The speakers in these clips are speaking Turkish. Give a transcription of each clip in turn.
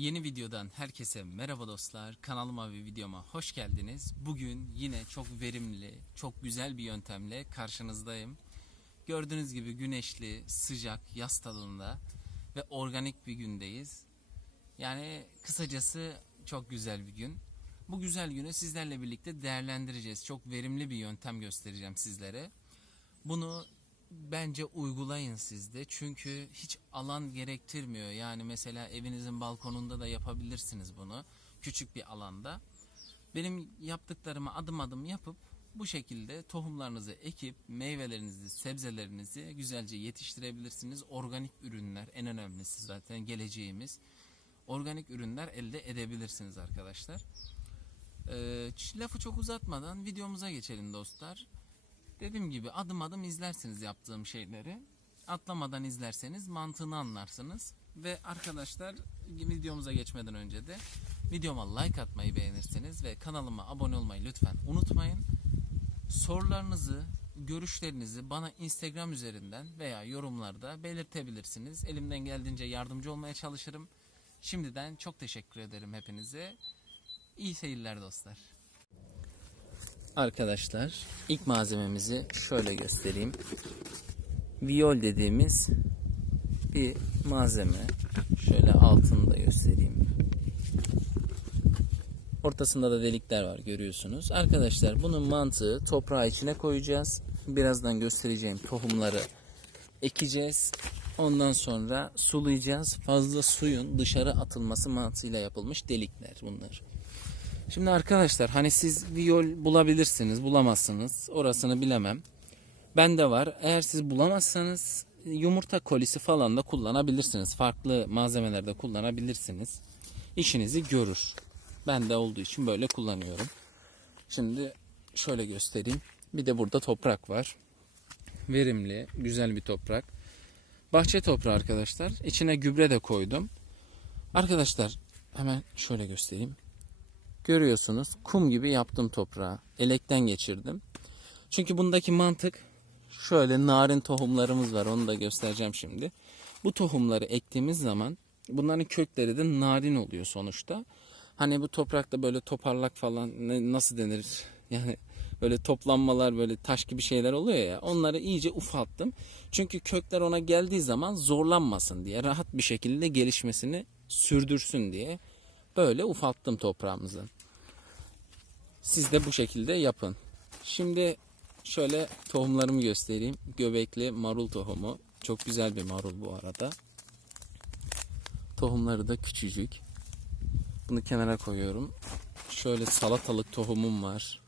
Yeni videodan herkese merhaba dostlar. Kanalıma ve videoma hoş geldiniz. Bugün yine çok verimli, çok güzel bir yöntemle karşınızdayım. Gördüğünüz gibi güneşli, sıcak, yaz tadında ve organik bir gündeyiz. Yani kısacası çok güzel bir gün. Bu güzel günü sizlerle birlikte değerlendireceğiz. Çok verimli bir yöntem göstereceğim sizlere. Bunu bence uygulayın siz de. Çünkü hiç alan gerektirmiyor. Yani mesela evinizin balkonunda da yapabilirsiniz bunu. Küçük bir alanda. Benim yaptıklarımı adım adım yapıp bu şekilde tohumlarınızı ekip meyvelerinizi, sebzelerinizi güzelce yetiştirebilirsiniz. Organik ürünler en önemlisi zaten geleceğimiz. Organik ürünler elde edebilirsiniz arkadaşlar. Ee, lafı çok uzatmadan videomuza geçelim dostlar. Dediğim gibi adım adım izlersiniz yaptığım şeyleri. Atlamadan izlerseniz mantığını anlarsınız. Ve arkadaşlar videomuza geçmeden önce de videoma like atmayı beğenirseniz ve kanalıma abone olmayı lütfen unutmayın. Sorularınızı, görüşlerinizi bana Instagram üzerinden veya yorumlarda belirtebilirsiniz. Elimden geldiğince yardımcı olmaya çalışırım. Şimdiden çok teşekkür ederim hepinize. İyi seyirler dostlar. Arkadaşlar ilk malzememizi şöyle göstereyim. Viyol dediğimiz bir malzeme. Şöyle altını da göstereyim. Ortasında da delikler var görüyorsunuz. Arkadaşlar bunun mantığı toprağı içine koyacağız. Birazdan göstereceğim tohumları ekeceğiz. Ondan sonra sulayacağız. Fazla suyun dışarı atılması mantığıyla yapılmış delikler bunlar. Şimdi arkadaşlar hani siz viyol bulabilirsiniz, bulamazsınız. Orasını bilemem. Bende var. Eğer siz bulamazsanız yumurta kolisi falan da kullanabilirsiniz. Farklı malzemelerde kullanabilirsiniz. İşinizi görür. Bende olduğu için böyle kullanıyorum. Şimdi şöyle göstereyim. Bir de burada toprak var. Verimli, güzel bir toprak. Bahçe toprağı arkadaşlar. İçine gübre de koydum. Arkadaşlar hemen şöyle göstereyim. Görüyorsunuz kum gibi yaptım toprağı. Elekten geçirdim. Çünkü bundaki mantık şöyle narin tohumlarımız var. Onu da göstereceğim şimdi. Bu tohumları ektiğimiz zaman bunların kökleri de narin oluyor sonuçta. Hani bu toprakta böyle toparlak falan nasıl denir? Yani böyle toplanmalar böyle taş gibi şeyler oluyor ya. Onları iyice ufalttım. Çünkü kökler ona geldiği zaman zorlanmasın diye rahat bir şekilde gelişmesini sürdürsün diye böyle ufalttım toprağımızı. Siz de bu şekilde yapın. Şimdi şöyle tohumlarımı göstereyim. Göbekli marul tohumu. Çok güzel bir marul bu arada. Tohumları da küçücük. Bunu kenara koyuyorum. Şöyle salatalık tohumum var.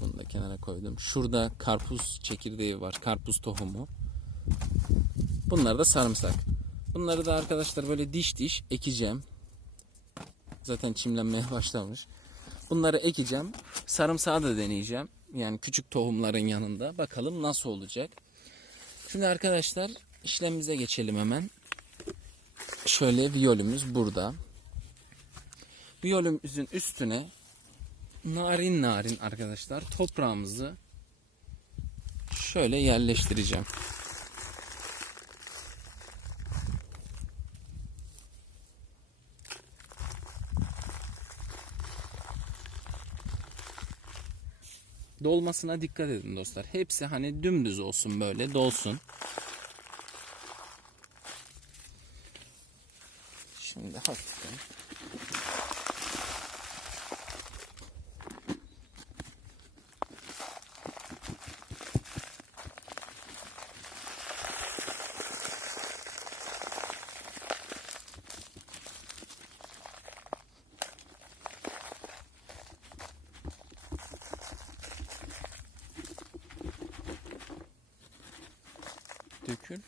Bunu da kenara koydum. Şurada karpuz çekirdeği var. Karpuz tohumu. Bunlar da sarımsak. Bunları da arkadaşlar böyle diş diş ekeceğim. Zaten çimlenmeye başlamış. Bunları ekeceğim. Sarımsağı da deneyeceğim. Yani küçük tohumların yanında. Bakalım nasıl olacak. Şimdi arkadaşlar işlemimize geçelim hemen. Şöyle viyolümüz burada. Viyolümüzün üstüne narin narin arkadaşlar toprağımızı şöyle yerleştireceğim. Dolmasına dikkat edin dostlar. Hepsi hani dümdüz olsun böyle dolsun. Şimdi hafiften dökül.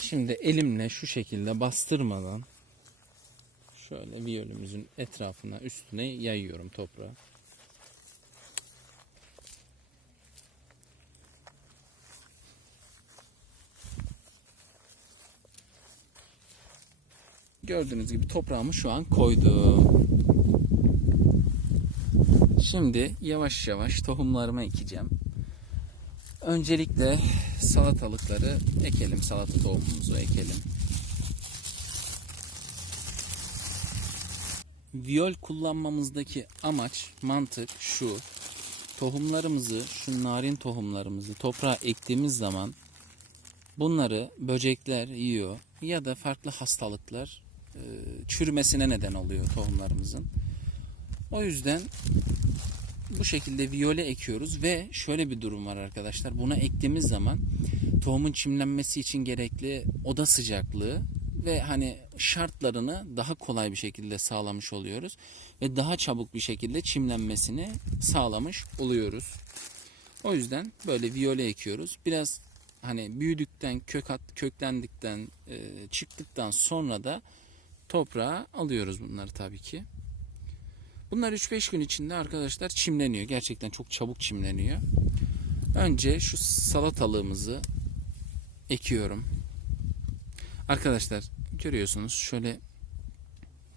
Şimdi elimle şu şekilde bastırmadan şöyle viyolümüzün etrafına üstüne yayıyorum toprağı. Gördüğünüz gibi toprağımı şu an koydum. Şimdi yavaş yavaş tohumlarımı ekeceğim. Öncelikle salatalıkları ekelim. Salata tohumumuzu ekelim. Viyol kullanmamızdaki amaç, mantık şu. Tohumlarımızı, şu narin tohumlarımızı toprağa ektiğimiz zaman bunları böcekler yiyor ya da farklı hastalıklar e, çürümesine neden oluyor tohumlarımızın. O yüzden bu şekilde viyole ekiyoruz ve şöyle bir durum var arkadaşlar. Buna ektiğimiz zaman tohumun çimlenmesi için gerekli oda sıcaklığı ve hani şartlarını daha kolay bir şekilde sağlamış oluyoruz ve daha çabuk bir şekilde çimlenmesini sağlamış oluyoruz. O yüzden böyle viyole ekiyoruz. Biraz hani büyüdükten, kök at, köklendikten, e, çıktıktan sonra da toprağa alıyoruz bunları tabii ki. Bunlar 3-5 gün içinde arkadaşlar çimleniyor. Gerçekten çok çabuk çimleniyor. Önce şu salatalığımızı ekiyorum. Arkadaşlar görüyorsunuz şöyle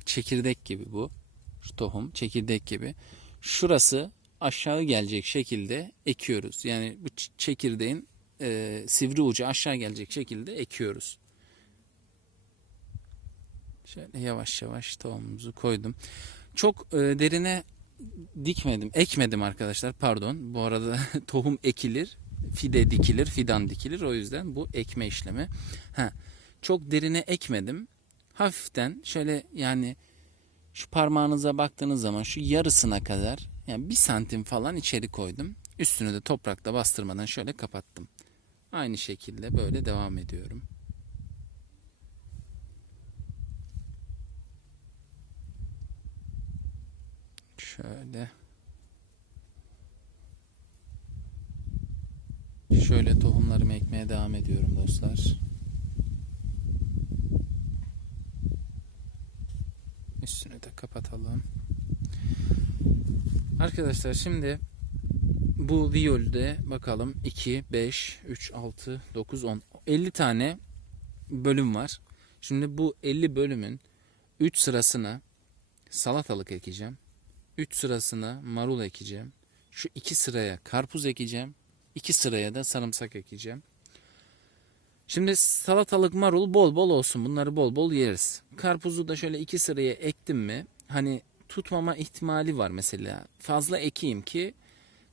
çekirdek gibi bu. Şu tohum çekirdek gibi. Şurası aşağı gelecek şekilde ekiyoruz. Yani bu çekirdeğin e, sivri ucu aşağı gelecek şekilde ekiyoruz. Şöyle yavaş yavaş tohumumuzu koydum. Çok e, derine dikmedim, ekmedim arkadaşlar. Pardon. Bu arada tohum ekilir, fide dikilir, fidan dikilir. O yüzden bu ekme işlemi. Ha, çok derine ekmedim. Hafiften şöyle yani şu parmağınıza baktığınız zaman şu yarısına kadar yani bir santim falan içeri koydum. Üstünü de toprakla bastırmadan şöyle kapattım. Aynı şekilde böyle devam ediyorum. Şöyle. Şöyle tohumlarımı ekmeye devam ediyorum dostlar. Üstünü de kapatalım. Arkadaşlar şimdi bu viyolde bakalım 2, 5, 3, 6, 9, 10, 50 tane bölüm var. Şimdi bu 50 bölümün 3 sırasına salatalık ekeceğim. 3 sırasına marul ekeceğim. Şu 2 sıraya karpuz ekeceğim. 2 sıraya da sarımsak ekeceğim. Şimdi salatalık marul bol bol olsun. Bunları bol bol yeriz. Karpuzu da şöyle 2 sıraya ektim mi hani tutmama ihtimali var mesela. Fazla ekeyim ki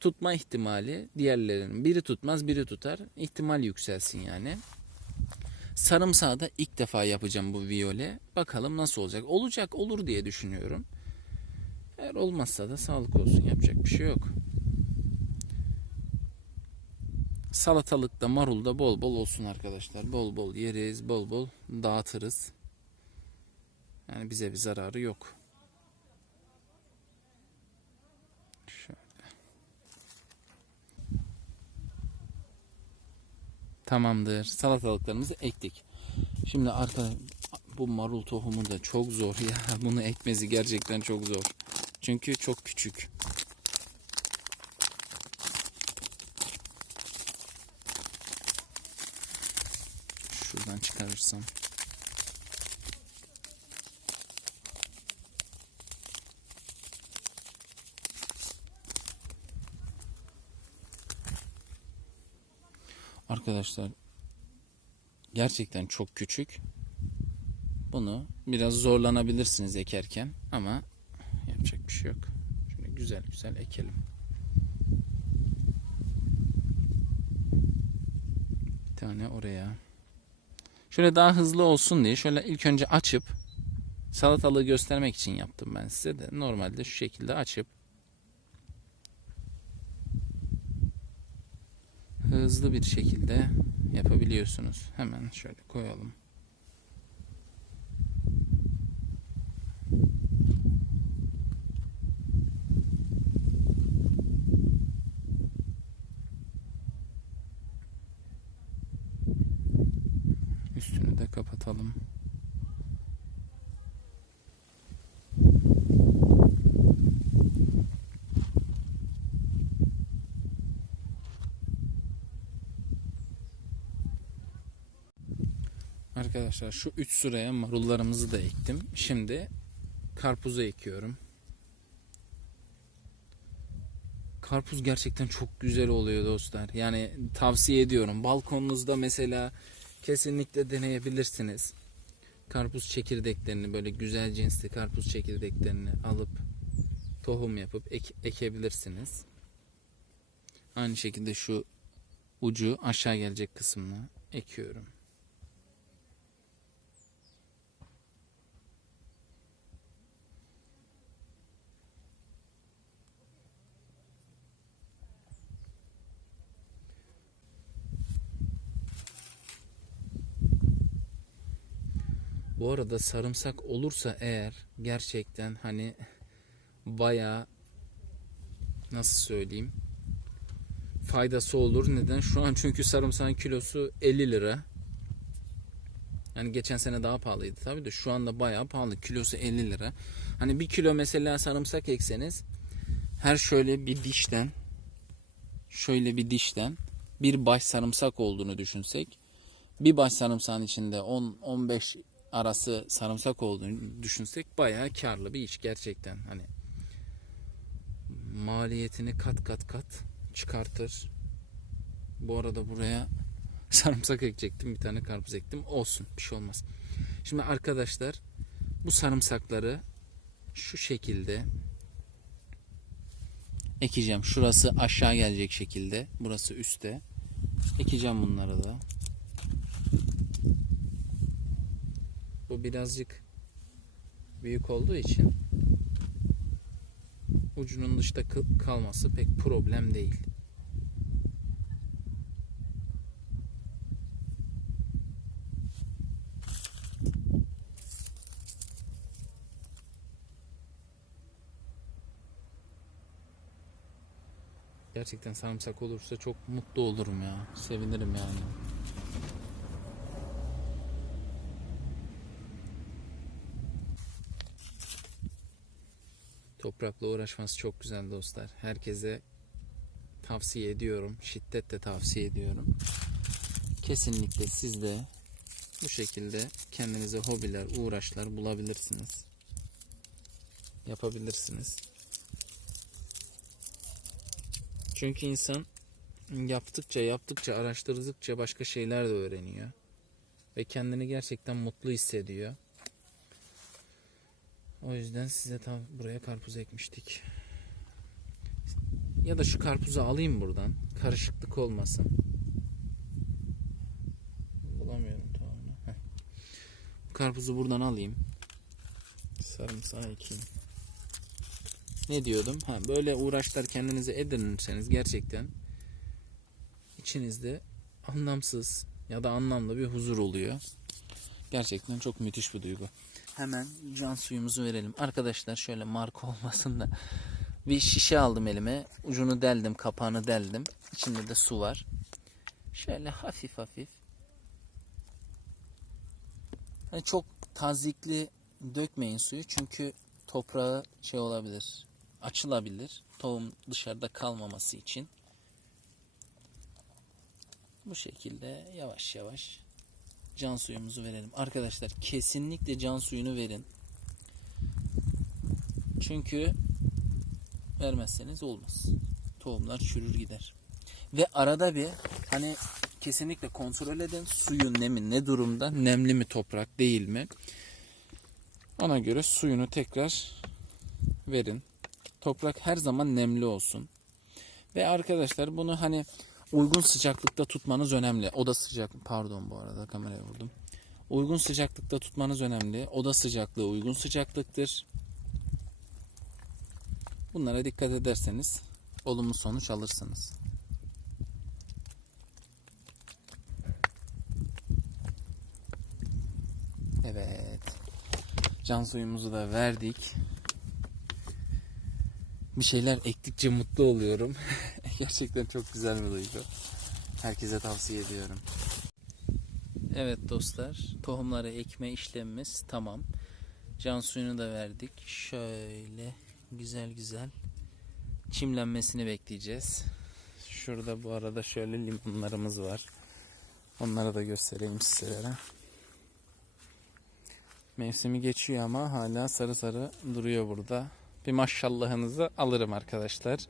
tutma ihtimali diğerlerinin biri tutmaz biri tutar. İhtimal yükselsin yani. Sarımsağı da ilk defa yapacağım bu viyole. Bakalım nasıl olacak. Olacak olur diye düşünüyorum. Eğer olmazsa da sağlık olsun. Yapacak bir şey yok. Salatalıkta, marulda bol bol olsun arkadaşlar. Bol bol yeriz, bol bol dağıtırız. Yani bize bir zararı yok. Şöyle. Tamamdır. Salatalıklarımızı ektik. Şimdi arka bu marul tohumu da çok zor ya. Bunu ekmesi gerçekten çok zor. Çünkü çok küçük. Şuradan çıkarırsam. Arkadaşlar gerçekten çok küçük. Bunu biraz zorlanabilirsiniz ekerken ama şey yok. Şöyle güzel güzel ekelim. Bir tane oraya. Şöyle daha hızlı olsun diye şöyle ilk önce açıp salatalığı göstermek için yaptım ben size de. Normalde şu şekilde açıp hızlı bir şekilde yapabiliyorsunuz. Hemen şöyle koyalım. Üstünü de kapatalım. Arkadaşlar şu 3 sıraya marullarımızı da ektim. Şimdi karpuzu ekiyorum. Karpuz gerçekten çok güzel oluyor dostlar. Yani tavsiye ediyorum. Balkonunuzda mesela kesinlikle deneyebilirsiniz. Karpuz çekirdeklerini böyle güzel cinsli karpuz çekirdeklerini alıp tohum yapıp ek- ekebilirsiniz. Aynı şekilde şu ucu aşağı gelecek kısmına ekiyorum. Bu arada sarımsak olursa eğer gerçekten hani bayağı nasıl söyleyeyim faydası olur. Neden? Şu an çünkü sarımsağın kilosu 50 lira. Yani geçen sene daha pahalıydı tabii de şu anda bayağı pahalı. Kilosu 50 lira. Hani bir kilo mesela sarımsak ekseniz her şöyle bir dişten şöyle bir dişten bir baş sarımsak olduğunu düşünsek bir baş sarımsağın içinde 10-15 arası sarımsak olduğunu düşünsek bayağı karlı bir iş gerçekten hani maliyetini kat kat kat çıkartır. Bu arada buraya sarımsak ekecektim. Bir tane karpuz ektim. Olsun. Bir şey olmaz. Şimdi arkadaşlar bu sarımsakları şu şekilde ekeceğim. Şurası aşağı gelecek şekilde. Burası üstte. Ekeceğim bunları da. Bu birazcık büyük olduğu için ucunun dışta kalması pek problem değil. Gerçekten sarımsak olursa çok mutlu olurum ya. Sevinirim yani. Toprakla uğraşması çok güzel dostlar. Herkese tavsiye ediyorum. Şiddetle tavsiye ediyorum. Kesinlikle siz de bu şekilde kendinize hobiler, uğraşlar bulabilirsiniz. Yapabilirsiniz. Çünkü insan yaptıkça yaptıkça araştırdıkça başka şeyler de öğreniyor. Ve kendini gerçekten mutlu hissediyor. O yüzden size tam buraya karpuz ekmiştik. Ya da şu karpuzu alayım buradan. Karışıklık olmasın. Bulamıyorum tamamını. Bu karpuzu buradan alayım. Sarımsağı ekeyim. Ne diyordum? Ha, böyle uğraşlar kendinize edinirseniz gerçekten içinizde anlamsız ya da anlamlı bir huzur oluyor. Gerçekten çok müthiş bir duygu. Hemen can suyumuzu verelim. Arkadaşlar şöyle marka olmasın da bir şişe aldım elime. Ucunu deldim, kapağını deldim. İçinde de su var. Şöyle hafif hafif. Yani çok tazikli dökmeyin suyu çünkü toprağı şey olabilir, açılabilir. Tohum dışarıda kalmaması için. Bu şekilde yavaş yavaş can suyumuzu verelim. Arkadaşlar kesinlikle can suyunu verin. Çünkü vermezseniz olmaz. Tohumlar çürür gider. Ve arada bir hani kesinlikle kontrol edin suyun nemi ne durumda? Nemli mi toprak değil mi? Ona göre suyunu tekrar verin. Toprak her zaman nemli olsun. Ve arkadaşlar bunu hani uygun sıcaklıkta tutmanız önemli. Oda sıcak pardon bu arada kameraya vurdum. Uygun sıcaklıkta tutmanız önemli. Oda sıcaklığı uygun sıcaklıktır. Bunlara dikkat ederseniz olumlu sonuç alırsınız. Evet. Can suyumuzu da verdik. Bir şeyler ektikçe mutlu oluyorum. Gerçekten çok güzel bir duygu. Herkese tavsiye ediyorum. Evet dostlar, tohumları ekme işlemimiz tamam. Can suyunu da verdik. Şöyle güzel güzel çimlenmesini bekleyeceğiz. Şurada bu arada şöyle limonlarımız var. Onları da göstereyim sizlere. Mevsimi geçiyor ama hala sarı sarı duruyor burada. Bir maşallahınızı alırım arkadaşlar.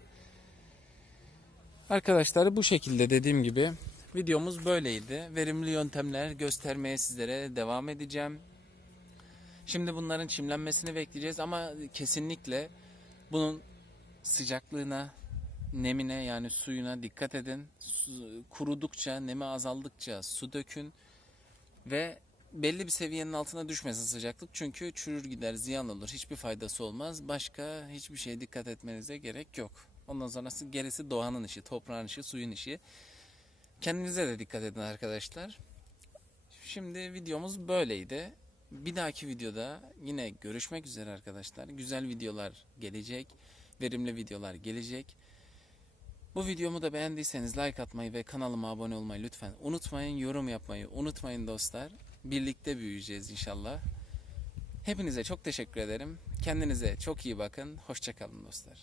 Arkadaşlar bu şekilde dediğim gibi videomuz böyleydi. Verimli yöntemler göstermeye sizlere devam edeceğim. Şimdi bunların çimlenmesini bekleyeceğiz ama kesinlikle bunun sıcaklığına, nemine yani suyuna dikkat edin. Kurudukça, nemi azaldıkça su dökün ve belli bir seviyenin altına düşmesin sıcaklık çünkü çürür gider, ziyan olur. Hiçbir faydası olmaz. Başka hiçbir şeye dikkat etmenize gerek yok. Ondan sonrası gerisi doğanın işi, toprağın işi, suyun işi. Kendinize de dikkat edin arkadaşlar. Şimdi videomuz böyleydi. Bir dahaki videoda yine görüşmek üzere arkadaşlar. Güzel videolar gelecek. Verimli videolar gelecek. Bu videomu da beğendiyseniz like atmayı ve kanalıma abone olmayı lütfen unutmayın. Yorum yapmayı unutmayın dostlar. Birlikte büyüyeceğiz inşallah. Hepinize çok teşekkür ederim. Kendinize çok iyi bakın. Hoşçakalın dostlar.